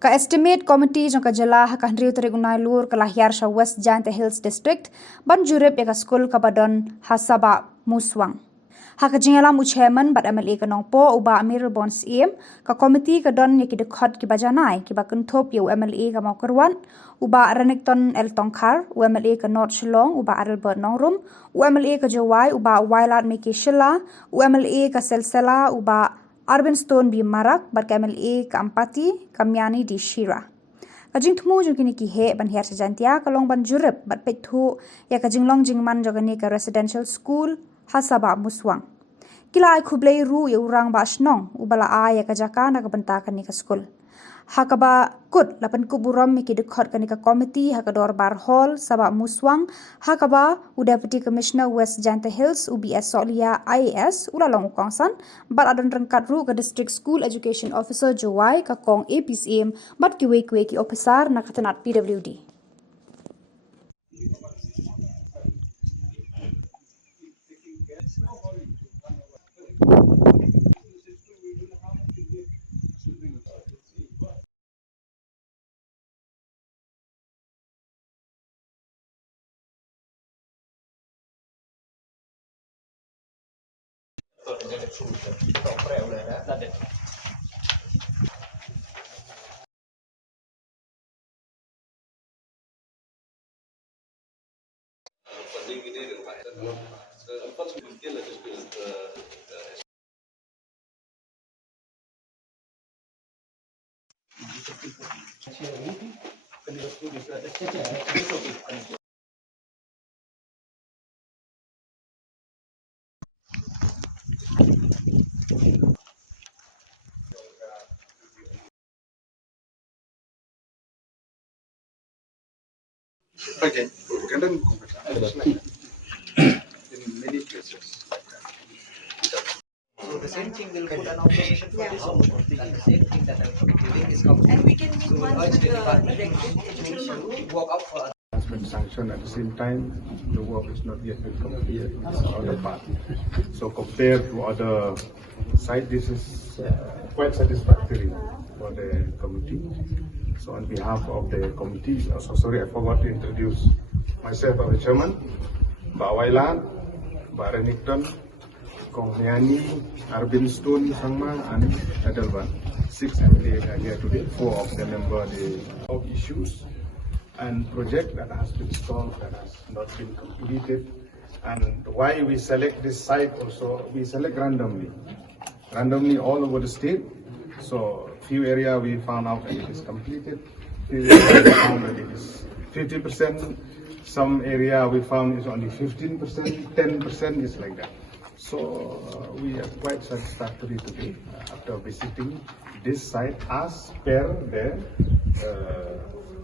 Ka estimate committee jong ka Jylla ha ka hendriu tarik nailur ka hiar sha West Jaintia Hills District ban Jurip ya ka Skul ka badon ha Sabahmuswang. Ha ka jingialam chairman bat MLA ka nongpoh uba Mayralborn Syiem ka committee ka don ya ki dkhot kiba janai kiba kynthup ya MLA ka mawkyrwat uba Renikton L Tongkhar MLA ka North-Shillong uba Adelbert Nongrum MLA ka Jowai uba Wailadmiki Shylla MLA ka Selsella uba Arbinstone B Marak bat MLA ka Ampati ka Miani D Shira. Kajing temu jung kini ki he ban hiar jaintia kalong ban Jurip bat Peit ya kajing long jingman jogani ka residential school ha Sabahmuswang. Kila ai khublei ru ya urang ba asnong ubala a ya kajaka na kabenta kan ni ka school. Ha kaba kut lapan kuburam mi ki dkhot kan ni ka committee ha ka dorbar hall Sabahmuswang ha kaba Deputy Commissioner West Jaintia Hills UBS Solia IAS ulalong ukongsan bat adon rengkat ru ka District School Education Officer Jowai ka kong APCM bat ki wei ki officer na katanat PWD. Okay, and then in many places. So the same thing will put an observation for this and the same thing that I'm giving is complete. And we can meet So once urge with the the department director to work out for us. Has been sanctioned at the same time. The work is not yet been completed. It's the other part. So compared to other sites, this is quite satisfactory for the committee. So on behalf of the committee, also sorry, I forgot to introduce myself as the chairman, Wailadmiki, Renikton, Miani, Arbinstone and Adelbert. 6 MLA are here today. 4 of them member of issues and project that has been stalled, that has not been completed. And why we select this site also, we select randomly all over the state. So few area we found out that it is completed, few area we found that it is 50%, some area we found is only 15%, 10% is like that. So we are quite satisfactory today after visiting this site as per the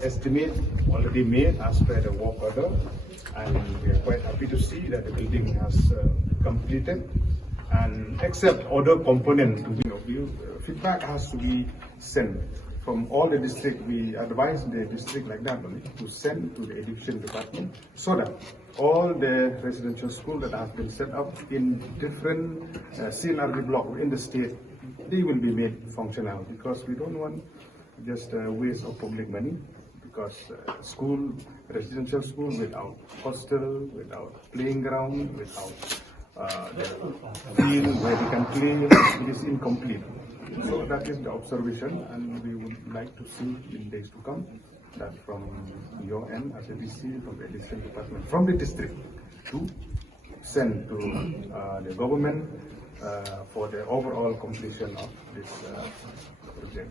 estimate already made as per the work order, and we are quite happy to see that the building has completed. And except other component to view, feedback has to be sent from all the district. We advise the district like that to send to the education department so that all the residential schools that have been set up in different CLRD block in the state, they will be made functional, because we don't want just a waste of public money. Because residential school without hostel, without playing ground, without the field where they can play, it is incomplete. So that is the observation, and we would like to see in days to come that from your end as a DC, from the education department, from the district, to send to the government for the overall completion of this project.